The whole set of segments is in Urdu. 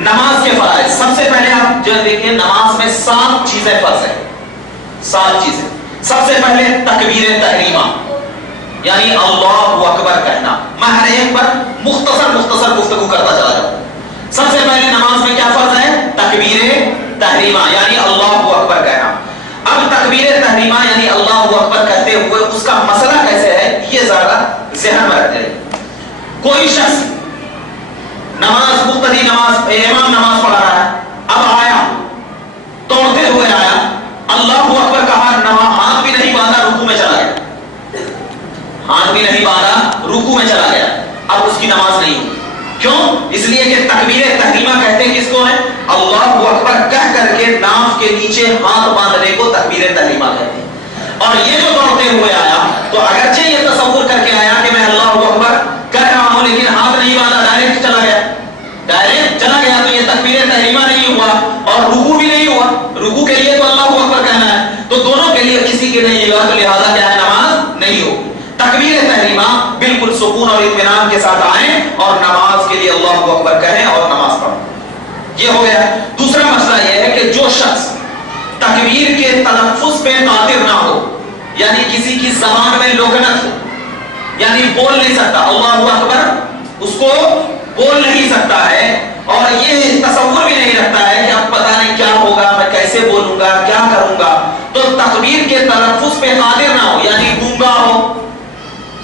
نماز کے فرائض، سب سے پہلے آپ جو دیکھیں نماز میں 7 چیزیں فرض ہیں، 7 چیزیں۔ سب سے پہلے تکبیر تحریمہ، یعنی اللہ اکبر کہنا۔ میں ہر ایک پر مختصر گفتگو کرتا چلا جاؤں۔ سب سے پہلے نماز میں کیا فرض ہے؟ تکبیر تحریمہ یعنی اللہ اکبر کہنا۔ اب تکبیر تحریمہ یعنی اللہ اکبر کہتے ہوئے اس کا مسئلہ کیسے ہے یہ ذرا ذہن میں رکھتے ہیں۔ کوئی شخص نماز مقتدی نماز امام نماز پڑھا رہا ہے، اب آیا توڑتے ہوئے آیا، اللہ اکبر کہا، ہاتھ بھی نہیں باندھا، رکوع میں چلا گیا، ہاتھ بھی نہیں باندھا، رکوع میں چلا گیا، اب اس کی نماز نہیں ہوئی۔ کیوں؟ اس لیے کہ تکبیر تحریمہ کہتے ہیں کس کو ہے؟ اللہ اکبر کہہ کر کے ناف کے نیچے ہاتھ باندھنے کو تکبیر تحریمہ کہتے ہیں۔ اور یہ جو دوڑتے ہوئے آیا تو اگرچہ یہ تصور کر کے آیا کہ میں اللہ اکبر کہہ رہا ہوں لیکن ہاتھ نہیں باندھا، ڈائریکٹ چلا گیا، تو یہ تکبیر تحریمہ نہیں ہوا اور رکوع بھی نہیں ہوا۔ رکوع کے لیے تو اللہ اکبر کہنا ہے، تو دونوں کے لیے کسی کے نہیں ہوگا، تو لہذا کیا ہے؟ نماز نہیں ہوگی۔ تکبیر تحریمہ بالکل سکون اور اطمینان کے ساتھ آئیں اور نماز کے لیے اللہ اکبر کہیں اور نماز پڑھیں، یہ ہو گیا۔ دوسرا مسئلہ یہ ہے کہ جو شخص تکبیر کے تلفظ پہ قادر نہ ہو، یعنی کسی کی زبان میں لکنت ہو، یعنی بول نہیں سکتا اللہ اکبر، اس کو بول نہیں سکتا ہے اور یہ تصور بھی نہیں رکھتا ہے کہ اب پتہ نہیں کیا ہوگا، میں کیسے بولوں گا، کیا کروں گا، تو تکبیر کے تلفظ پہ قادر نہ ہو، یعنی گونگا ہو،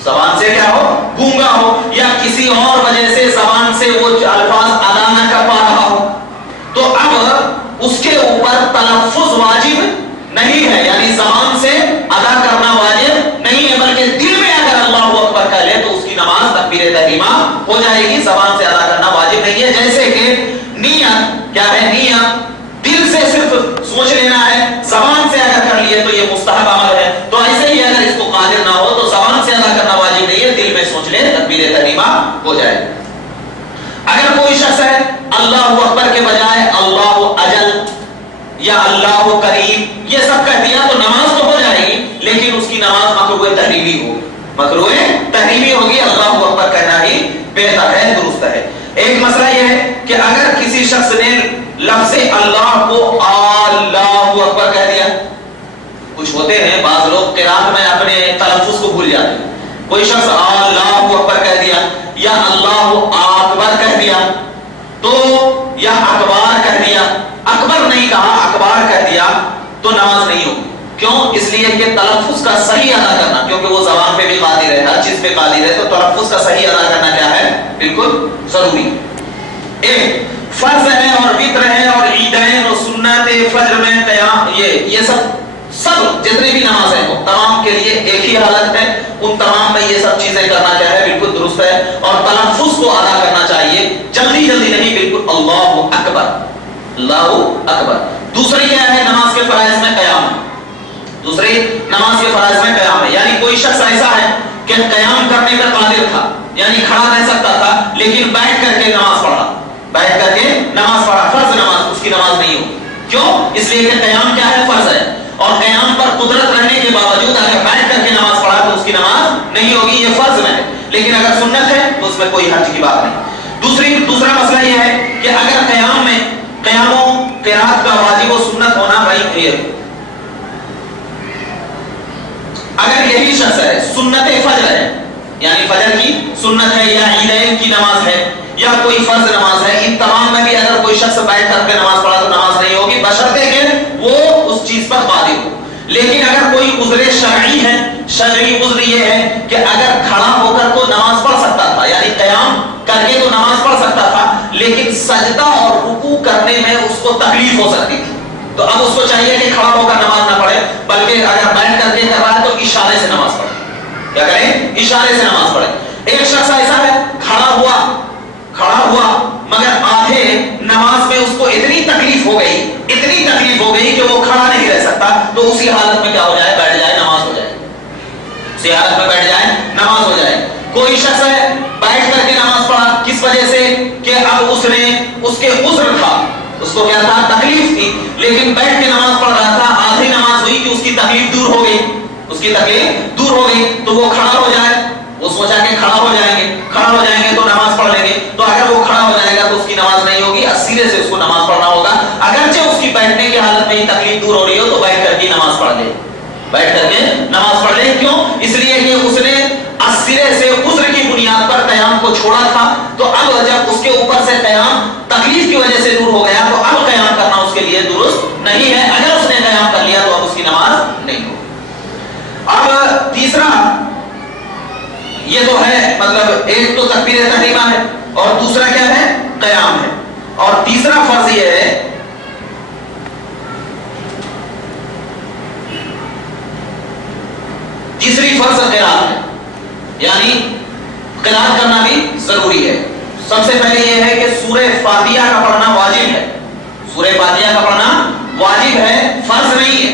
زبان سے کیا ہو؟ گونگا ہو، یا کسی اور وجہ سے زبان سے وہ الفاظ ادا نہ کر پا رہا ہو، تو اب اس کے اوپر تلفظ واجب نہیں ہے، یعنی زبان سے ادا کرنا واجب نہیں ہے، بلکہ دل میں اگر اللہ اکبر کہہ لے تو اس کی نماز تکبیر تحریمہ ہو جائے گی، زبان سے ادا کرنا واجب نہیں ہے۔ جیسے کہ نیت کیا ہے؟ نیت دل سے صرف سوچ لینا ہے، زبان سے اگر کر لیے تو یہ مستحب عمل ہے، تو ایسے ہی اگر اس کو قادر نہ ہو تو زبان سے ادا کرنا واجب نہیں ہے، دل میں سوچ لے تکبیر تحریمہ ہو جائے۔ اگر کوئی شخص ہے اللہ اکبر کے بجائے اللہ اجل یا اللہ کریم یہ سب کہہ دیا تو نماز تو ہو جائے گی، لیکن اس کی نماز مکروہ تحریمی ہوگی، مکروہ تحریمی ہوگی، اللہ اکبر کہنا ہی بہتر ہے، درست ہے۔ ایک مسئلہ یہ ہے کہ اگر کسی شخص نے لفظ اللہ کو اللہ اکبر کہہ دیا، کچھ ہوتے ہیں بعض لوگ قرات میں اپنے تلفظ کو بھول جاتے ہیں، کوئی شخص اللہ اکبر کہہ دیا یا اللہ اکبر کہہ دیا تو یا اکبار کہہ دیا، اکبر نہیں کہا اکبار کہہ دیا تو نماز نہیں ہوگی۔ کیوں؟ اس لیے کہ تلفظ کا صحیح ادا کرنا، کیونکہ وہ زبان پہ بھی قادر ہے، ہر چیز پہ قادر ہے، تو تلفظ کا صحیح ادا کرنا کیا ہے؟ بالکل ضروری۔ ایک فرض ہے اور وتر ہے اور عیدین اور سنت فجر میں قیام، یہ سب جتنے بھی نماز ہیں تمام کے لیے ایک ہی حالت ہے، ان تمام میں یہ سب چیزیں کرنا کیا ہے؟ بالکل درست ہے، اور تلفظ کو ادا کرنا چاہیے، جلدی نہیں، بالکل اللہ اکبر، اللہ اکبر۔ دوسری کیا ہے؟ نماز کے فرائض میں قیام ہے، دوسری نماز کے فرائض میں قیام ہے، یعنی کوئی شخص ایسا ہے کہ قیام کرنے کا قادر تھا، یعنی کھڑا رہ سکتا تھا لیکن بیٹھ کر کے نماز پڑھا، بیٹھ کر کے نماز پڑھا، فرض نماز، اس کی نماز نہیں ہوگی۔ کیوں؟ اس لیے کہ قیام کیا ہے؟ فرض ہے، اور قیام پر قدرت رہنے کے باوجود اگر بیٹھ کر کے نماز پڑھا تو اس کی نماز نہیں ہوگی، یہ فرض میں ہے، لیکن اگر سنت ہے تو اس میں کوئی حرج کی بات نہیں۔ دوسرا مسئلہ یہ ہے کہ اگر قیام میں قیام و قرات کا واجب و سنت ہونا، بھائی اگر یہی شخص ہے سنت فجر ہے، یعنی فجر کی سنت ہے یا عیدین کی نماز ہے یا کوئی فرض نماز ہے، ان تمام میں بھی اگر کوئی شخص بیٹھ کر کے نماز پڑھا تو نماز نہیں ہوگی، بشرطے کہ وہ اس چیز پر قادر ہو۔ لیکن اگر کوئی عذر شرعی ہے، شرعی عذر یہ ہے کہ اگر کھڑا ہو کر تو نماز پڑھ سکتا تھا، یعنی قیام کر کے تو نماز پڑھ سکتا تھا، لیکن سجدہ اور رکوع کرنے میں اس کو تکلیف ہو سکتی تھی، تو اب اس کو چاہیے کہ کھڑا ہو کر نماز نہ پڑھے، بلکہ اگر بیٹھ کر کے کر رہا ہے تو اشارے سے نماز پڑھے، کیا کریں؟ اشارے سے نماز پڑھے۔ ایک شخص ایسا ہے کھڑا ہوا مگر آدھے نماز میں اس کو اتنی تکلیف ہو گئی کہ وہ کھڑا نہیں رہ سکتا، تو اسی حالت میں کیا ہو جائے؟ بیٹھ جائے، نماز ہو جائے، اسی حالت میں بیٹھ جائے، نماز ہو جائے۔ کوئی شخص ہے بیٹھ کر کے نماز پڑھا، کس وجہ سے؟ کہ اب اس کے عذر تھا، اس کو کیا تھا؟ تکلیف تھی، لیکن بیٹھ کے نماز پڑھ رہا تھا، آدھی نماز ہوئی کہ اس کی تکلیف دور ہو گئی، تو وہ کھڑا ہو جائے، وہ سوچا کہ کھڑا ہو جائیں گے تو نماز پڑھ لیں گے، تو اگر وہ کھڑا ہو جائے پڑے گا تو اس کی نماز نہیں ہوگی، سیدھے سے اس کو نماز پڑھنا ہوگا، اگرچہ اس کی بیٹھنے کی حالت میں ہی تکلیف دور ہو رہی ہو تو بیٹھ کر کے نماز پڑھ لے، بیٹھ کر کے نماز پڑھ لے۔ کیوں؟ اس لیے کہ اس نے سرے سے عذر کی بنیاد پر قیام کو چھوڑا تھا، تو اب جب اس کے اوپر سے قیام تکلیف کی وجہ سے دور ہو گیا تو اب قیام کرنا اس کے لیے درست نہیں ہے، اگر اس نے قیام کر لیا تو اب اس کی نماز نہیں ہوگی۔ اب تیسرا، یہ تو ہے مطلب ایک تو تکبیر تحریمہ ہے اور دوسرا کیا ہے؟ قیام ہے، اور تیسرا فرض یہ ہے تیسری فرض قرات ہے، یعنی قرات کرنا بھی ضروری ہے۔ سب سے پہلے یہ ہے کہ سورہ فاتحہ کا پڑھنا واجب ہے، سورہ فاتحہ کا پڑھنا واجب ہے، فرض نہیں ہے۔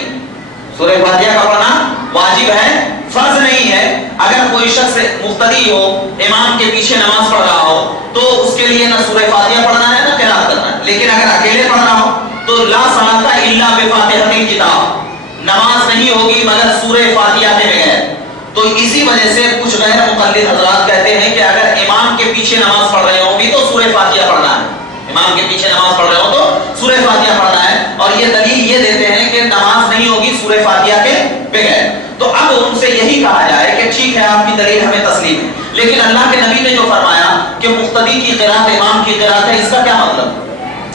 سورہ فاتحہ کا پڑھنا واجب ہے، فرض نہیں ہے۔ اگر کوئی شخص مقتدی ہو، امام کے پیچھے نماز پڑھ رہا ہو تو اس کے لیے نہ سورہ فاتحہ پڑھنا ہے نہ قرات کرنا ہے، لیکن اگر اکیلے پڑھ رہا ہو تو لا صلاۃ الا بفاتحۃ الکتاب، نماز نہیں ہوگی مگر سورہ فاتحہ کے بغیر۔ تو اسی وجہ سے کچھ غیر مقلد حضرات کہتے ہیں کہ اگر امام کے پیچھے نماز پڑھ رہے ہوں بھی تو سورہ فاتحہ پڑھنا ہے، امام کے پیچھے نماز پڑھ رہے ہو تو سورہ فاتحہ پڑھنا ہے، اور یہ دلیل یہ دیتے ہیں کہ نماز نہیں ہوگی سورہ فاتحہ کے بغیر۔ تو اب ان سے یہی کہا جائے کہ ٹھیک ہے آپ کی دلیل ہمیں تسلیم ہے، لیکن اللہ کے نبی نے جو فرمایا کہ مقتدی کی قرات امام کی قرات ہے، اس کا کیا مطلب؟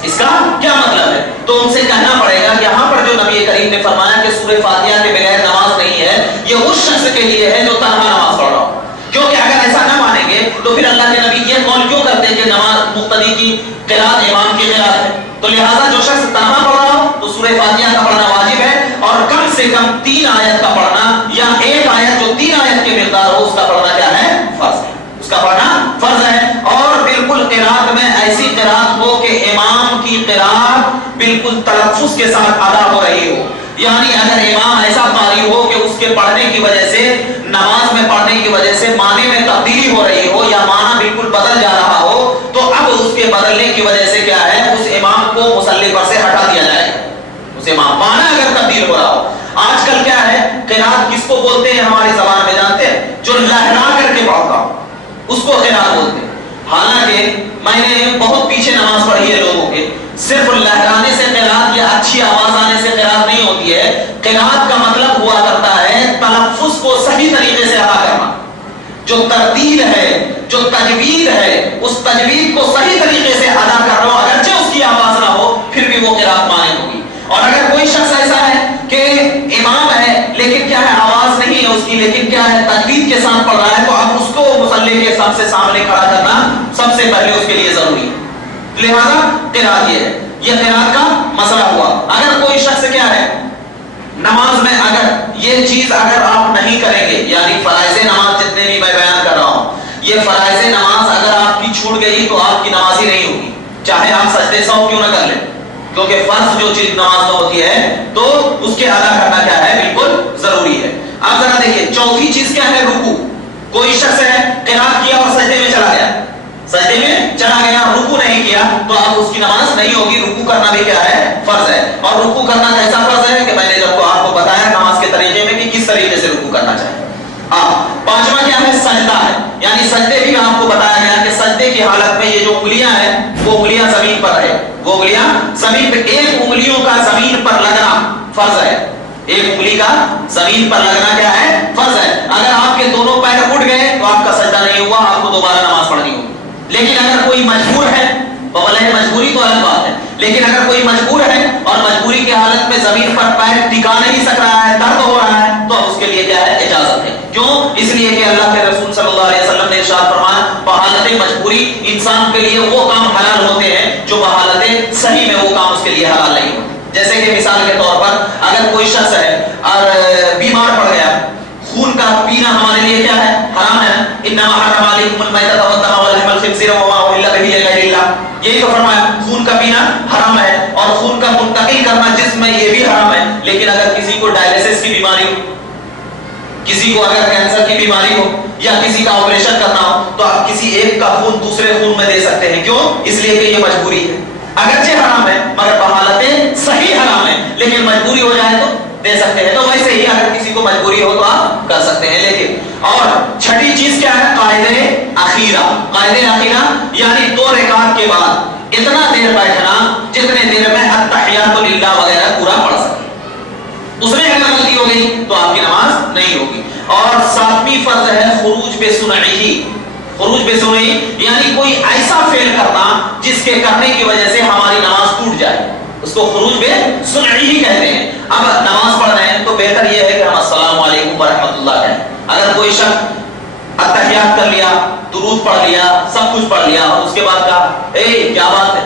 اس کا کیا مطلب ہے؟ تو ان سے کہنا پڑے گا یہاں پر جو نبی کریم نے فرمایا کہ سورہ فاتحہ کے بغیر نماز نہیں ہے، یہ اس شخص کے لیے ہے جو تنہا نماز پڑھ رہا ہو، کیونکہ اگر ایسا نہ مانیں گے تو پھر اللہ کے نبی یہ قول کیوں کرتے کہ نماز مقتدی کی قرات امام کی قرات ہے؟ تو لہٰذا جو شخص تنہا پڑھ رہا ہو تو سورہ فاتحہ کا پڑھنا واجب ہے، اور کم سے کم 3 آیت کا پڑھنا یا ایک آیت جو 3 آیت کی مقدار ہو اس کا پڑھنا کیا ہے؟ فرض ہے، اس کا پڑھنا فرض ہے۔ اور بالکل قرات میں ایسی قرات ہو کہ امام کی قرات بالکل تلفظ کے ساتھ ادا ہو رہی ہو، یعنی اگر امام ایسا قاری ہو کہ اس کے پڑھنے کی وجہ سے، نماز میں پڑھنے کی وجہ سے معنی میں تبدیلی ہو رہی ہو یا معنی بالکل بدل جا رہا ہو، تو اب اس کے بدلنے کی وجہ سے کیا ہے؟ اس امام کو مصلی پر سے ہٹا دیا جائے گا، اس امام معنی اگر تبدیل ہو رہا ہو۔ آج کل کیا ہے، قرات کس کو بولتے ہیں ہماری زبان میں جانتے ہیں؟ جو لہرا کر کے پڑھتا ہو اس کو قرات بولتے ہیں۔ حالانکہ میں نے بہت پیچھے نماز پڑھی ہے لوگوں کے، صرف لہرانے سے قرات یا اچھی آواز آنے سے قرات نہیں ہوتی ہے۔ قرات کا مطلب ہوا کرتا ہے تلفظ کو صحیح طریقے سے ادا کرنا، جو ترتیل ہے، جو تجوید ہے، اس تجوید کو صحیح طریقے سے ادا کر رہا ہو، اگرچہ اس کی آواز نہ ہو پھر بھی وہ قرات مانے ہوگی۔ اور اگر کوئی شخص ایسا ہے کہ امام ہے لیکن کیا ہے آواز نہیں ہے اس کی، لیکن کیا ہے تجوید کے ساتھ پڑھ رہا ہے، تو اب اس کو مصلی کے سب سے سامنے کھڑا کرنا سب سے پہلے اس کے لیے ضروری ہے۔ لہذا قرات یہ ہے، یہ قرات کا مسئلہ ہوا۔ اگر کوئی شخص کیا ہے نماز میں اگر یہ چیز اگر آپ نہیں کریں گے، یعنی فرائض نماز جتنے بھی میں بیان کر رہا ہوں، یہ فرائض نماز اگر آپ کی چھوٹ گئی تو آپ کی نماز ہی نہیں ہوگی، چاہے آپ سجدے سہو کیوں نہ کر لیں، کیونکہ فرض جو چیز نماز میں ہوتی ہے تو اس کے ادا کرنا کیا ہے؟ بالکل ضروری ہے۔ اب ذرا دیکھیے چوتھی چیز کیا ہے؟ رکوع۔ کوئی شخص ہے قرات کیا اور سجدے میں چلا گیا، سجدے میں چلا گیا، رکوع نہیں کیا تو اب اس کی نماز نہیں ہوگی۔ رکوع کرنا بھی کیا ہے؟ فرض ہے۔ اور رکوع کرنا کیسا فرض ہے کہ میں نے جب آپ کو بتایا نماز کے طریقے میں کہ کس طریقے سے رکوع کرنا چاہیے۔ پانچواں کیا ہے؟ سجدہ ہے، یعنی سجدے بھی آپ کو بتایا گیا کہ سجدے کی حالت میں یہ جو انگلیاں ہیں وہ انگلیاں زمین پر رہے، وہ انگلیاں زمین پہ، ایک انگلیوں کا زمین پر لگنا فرض ہے، ایک انگلی کا زمین پر لگنا کیا ہے؟ فرض ہے۔ اگر آپ کے دونوں پیر اٹھ گئے تو آپ کا سجدہ نہیں ہوا، آپ کو دوبارہ نماز پڑھنی ہوگی۔ لیکن اگر کوئی مجبور ہے، بولے مجبوری تو الگ بات ہے، لیکن اگر کوئی مجبور ہے اور مجبوری کی حالت میں زمین پر پیر ٹکا نہیں سک رہا ہے، درد ہو رہا ہے، تو اب اس کے لیے کیا ہے؟ اجازت ہے۔ کیوں؟ اس لیے کہ اللہ کے رسول صلی اللہ علیہ وسلم نے ارشاد فرمایا بحالت مجبوری انسان کے لیے وہ کام حلال ہوتے ہیں جو بحالت صحیح میں وہ کام اس کے لیے حلال نہیں ہوتے۔ جیسے کہ مثال کے طور پر اگر کوئی شخص ہے اور بیمار پڑ گیا، خون کا پینا ہمارے لیے کیا ہے؟ حرام ہے۔ انما حرم علیکم المیتۃ والدم ولحم الخنزیر وما اہل به لغیر اللہ، یہی تو فرمایا خون کا پینا حرام ہے، اور خون کا منتقل کرنا جسم میں یہ بھی حرام ہے۔ لیکن اگر کسی کو ڈائلیسس کی بیماری ہو، کسی کو اگر کینسر کی بیماری ہو یا کسی کا آپریشن کرنا ہو تو آپ کسی ایک کا خون دوسرے خون میں دے سکتے ہیں۔ کیوں؟ اس لیے کہ یہ مجبوری ہے، اگرچہ حرام ہے مگر بحالت صحیح حرام ہے، لیکن مجبوری ہو جائے تو دے سکتے ہیں۔ تو ویسے ہی اگر کسی کو مجبوری ہو تو آپ کر سکتے ہیں۔ لیکن اور چھٹی چیز کیا ہے؟ قاعدہ اخیرہ. قاعدہ اخیرہ یعنی 2 رکعت کے بعد اتنا دیر بیٹھنا جتنے دیر میں التحیات للہ وغیرہ پورا پڑھ سکے. اس میں اگر غلطی ہو گئی تو آپ کی نماز نہیں ہوگی. اور 7ویں فرض ہے خروج بے سنعی. خروج بے سنعی یعنی کوئی ایسا فعل کرنا جس کے کرنے کی وجہ سے ہماری نماز ٹوٹ جائے، اس کو خروج بے سنعی ہی کہتے ہیں. اب نماز پڑھ رہے ہیں تو بہتر یہ ہے کہ ہم السلام علیکم ورحمۃ اللہ کہیں. اگر کوئی شخص التحیات کر لیا، درود پڑھ لیا، سب کچھ پڑھ لیا اور اس کے بعد کہا اے کیا بات ہے،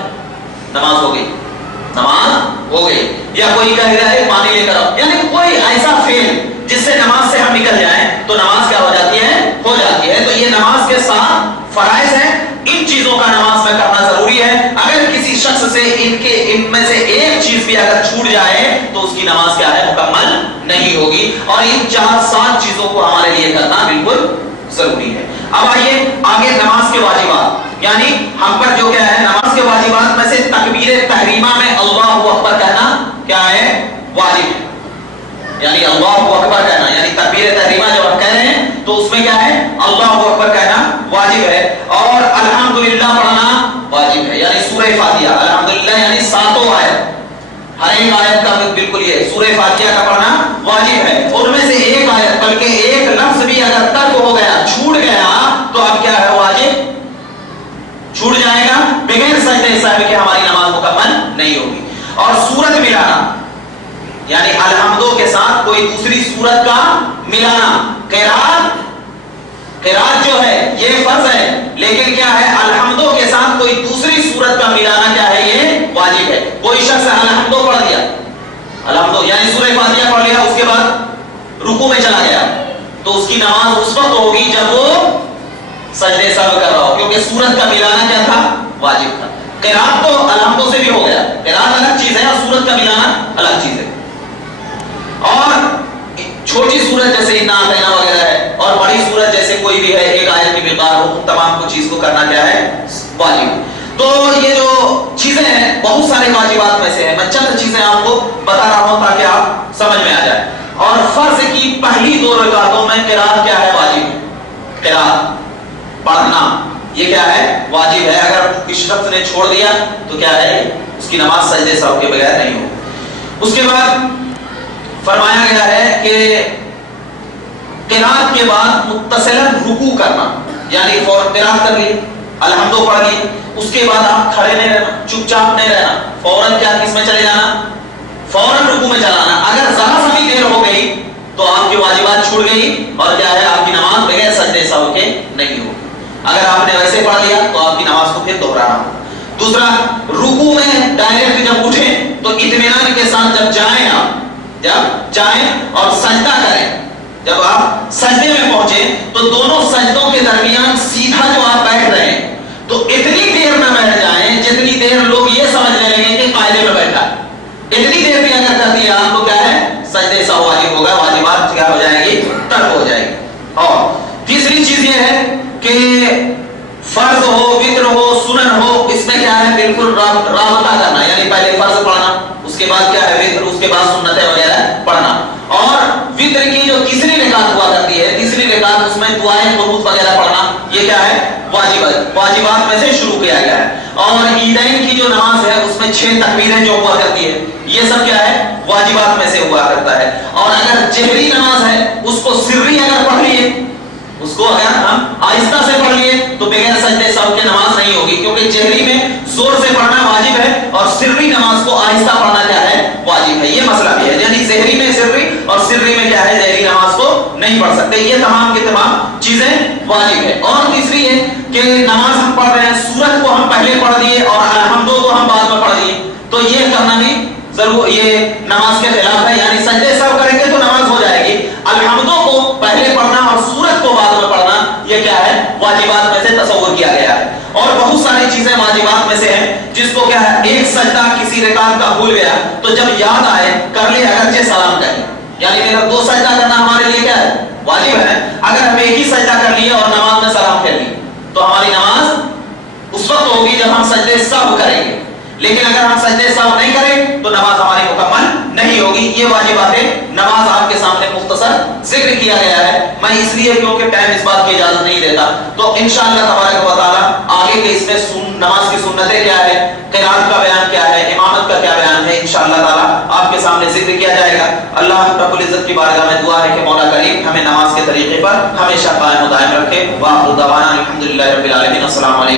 نماز ہو گئی، نماز ہو گئی. یا کوئی کہہ رہا ہے پانی لے کر آؤ، یعنی کوئی ایسا فعل جس سے نماز سے ہم نکل جائیں تو نماز کیا ہو جاتی ہے؟ ہو جاتی ہے. تو یہ نماز کے 7 فرائض ہیں. ان چیزوں کا نماز میں کرنا ضروری ہے. اگر کسی شخص سے ان میں سے ایک چیز بھی اگر چھوٹ جائے تو اس کی نماز کیا ہے؟ مکمل نہیں ہوگی. اور ان 4-7 چیزوں کو ہمارے لیے کرنا بالکل ضروری ہے. اب آئیے آگے نماز کے واجبات، یعنی ہم پر جو کیا ہے نماز کے واجبات میں سے تکبیر تحریمہ میں اللہ اکبر کہنا کیا ہے؟ واجب ہے. یعنی اللہ اکبر کہنا، یعنی تکبیر تحریمہ جب ہم کہہ رہے ہیں تو اس میں کیا ہے؟ اللہ اکبر کہنا واجب ہے. اور الحمدللہ پڑھنا واجب ہے، یعنی سورہ فاتحہ. الحمدللہ یعنی 7 آیت، ہر ایک آیت کا بالکل یہ سورہ فاتحہ کا پڑھنا واجب ہے. ان میں سے ایک آیت بلکہ ایک لفظ بھی اگر ترک ہو گیا، چھوٹ گیا تو اب کیا ہے؟ واجب چھوٹ جائے گا. بغیر سجدے سہو کے ہماری نماز مکمل نہیں ہوگی. اور سورت ملانا یعنی الحمدوں کے ساتھ کوئی دوسری سورت کا ملانا. قرات جو ہے یہ فرض ہے، لیکن کیا ہے؟ الحمدوں کے ساتھ کوئی دوسری سورت کا ملانا کیا ہے؟ یہ واجب ہے. کوئی شخص الحمدوں پڑھ لیا، الحمدوں یعنی سورہ فاتحہ پڑھ لیا، اس کے بعد رکوع میں چلا گیا تو اس کی نماز اس وقت ہوگی جب وہ سجدے سہو کر رہا ہو، کیونکہ سورت کا ملانا کیا تھا؟ واجب تھا. قرات تو الحمدوں سے بھی ہو گیا، قرات الگ چیز ہے اور سورت کا ملانا الگ چیز ہے. اور چھوٹی سورت جیسے انا اعطینا وغیرہ ہے اور بڑی سورت جیسے کوئی بھی ہے ایک آیت کی مقدار ہو، تمام کو چیز کو کرنا کیا ہے؟ واجب. تو یہ جو چیزیں ہیں بہت سارے واجبات میں سے ہیں. میں چند چیزیں آپ کو بتا رہا ہوں تاکہ آپ سمجھ میں آ جائے. اور فرض کی پہلی 2 رکعتوں میں قرات کیا ہے؟ واجب ہے. قرات پڑھنا یہ کیا ہے؟ واجب ہے. اگر کسی شخص نے چھوڑ دیا تو کیا ہے؟ اس کی نماز سجدے سہو کے بغیر نہیں ہو. اس کے بعد فرمایا گیا ہے کہ قرات کے بعد متصلاً رکوع کرنا، یعنی قرات کر لی، الحمدو پڑھ لی، اس کے بعد آپ کھڑے نہیں رہنا، چپ چاپ نہیں رہنا، فوراً کیا کس میں چلے جانا؟ فوراً رکوع میں چلانا. اگر ذرا سا بھی دیر ہو گئی تو آپ کی واجبات چھوٹ گئی اور کیا ہے؟ آپ کی نماز بغیر سجدے سہو کے نہیں ہوگی. اگر آپ نے ویسے پڑھ لیا تو آپ کی نماز کو پھر دوہرانا ہوگا. دوسرا، رکوع میں ڈائریکٹ جب اٹھیں تو اطمینان کے ساتھ جب جائیں اور سجدہ کریں، جب آپ سجدے میں پہنچے تو دونوں سجدوں کے درمیان سیدھا جو آپ بیٹھ رہے ہیں تو اتنی دیر نہ بیٹھ جائیں جتنی دیر لوگ یہ سمجھنے لگیں کہ قاعدے میں بیٹھا. اتنی دیر بھی اگر کر دیا آپ کو کیا ہے؟ سجدے سہو واجب ہوگا، واجبات کیا ہو جائے گی؟ ترک ہو جائے گی. اور تیسری چیز یہ ہے کہ فرض ہو، وتر ہو، سنن ہو، اس میں کیا ہے؟ بالکل رابطہ کرنا، یعنی پہلے فرض پڑھنا، اس کے بعد کیا ہے؟ وتر، اس کے بعد سنتیں وغیرہ پڑھنا. اور وتر کی جو تیسری رکعت ہوا کرتی ہے، تیسری رکعت اس میں دعائیں قنوت وغیرہ پڑھنا، یہ کیا ہے؟ واجبات میں سے شروع کیا گیا ہے. اور عیدین کی جو نماز ہے اس میں 6 تکبیریں جو ہوا کرتی ہے، یہ سب کیا ہے؟ واجبات میں سے ہوا کرتا ہے. اور اگر جہری نماز ہے اس کو سری اگر پڑھ لیے، اس کو اگر ہم آہستہ سے پڑھ لیے تو بغیر سجدے سہو کے نماز نہیں ہوگی، کیونکہ جہری میں زور سے پڑھنا واجب ہے اور سری نماز کو آہستہ پڑھنا کیا ہے؟ واجب ہے. یہ مسئلہ بھی ہے، یعنی زہری میں سری اور سری میں کیا ہے؟ جہری نماز کو نہیں پڑھ سکتے. یہ تمام کی تمام چیزیں واجب ہے. اور تیسری ہے کہ نماز ہم پڑھ رہے ہیں، سورت کو ہم پہلے پڑھ دیے اور الحمدو کو ہم بعد میں پڑھ دیے تو یہ کرنا بھی ضرور، یہ نماز کے خلاف ہے. یعنی سجدے سہو کریں گے تو نماز ہو جائے گی، الحمدو کو پہلے پڑھنا اور سورت کو بعد میں پڑھنا یہ کیا ہے؟ واجبات میں سے تصور کیا گیا ہے. اور بہت ساری چیزیں واجبات میں سے ہیں جس کو کیا ہے؟ ایک سجدہ کسی رکعت کا بھول گیا تو جب یاد آئے کر لے، اگرچہ سلام کریں. یعنی اگر 2 سجدہ کرنا ہمارے لیے کیا ہے؟ واجب ہے. اگر ہم ایک ہی سجدہ کر لیے اور نماز میں سلام کر لیے تو ہماری نماز اس وقت ہوگی جب ہم سجدے سہو کریں گے. لیکن اگر ہم سجدے سہو نہیں کریں تو نماز ہماری مکمل نہیں ہوگی. یہ واجبات نماز آپ کے سامنے مختصر ذکر کیا گیا ہے. میں اس لیے کیونکہ ٹائم اس بات کی اجازت نہیں دیتا. تو انشاءاللہ تبارک و تعالی آگے کے اس میں نماز کی سنتیں کیا ہے, قرات کا بیان کیا ہے, امامت کا کیا بیان ہے, انشاءاللہ تعالی آپ کے سامنے ذکر کیا جائے گا. اللہ رب العزت کی بارگاہ میں دعا ہے کہ مولا کریم ہمیں نماز کے طریقے پر ہمیشہ قائم و دائم رکھے. وآخر دعوانا الحمدللہ رب العالمین. السلام علیکم.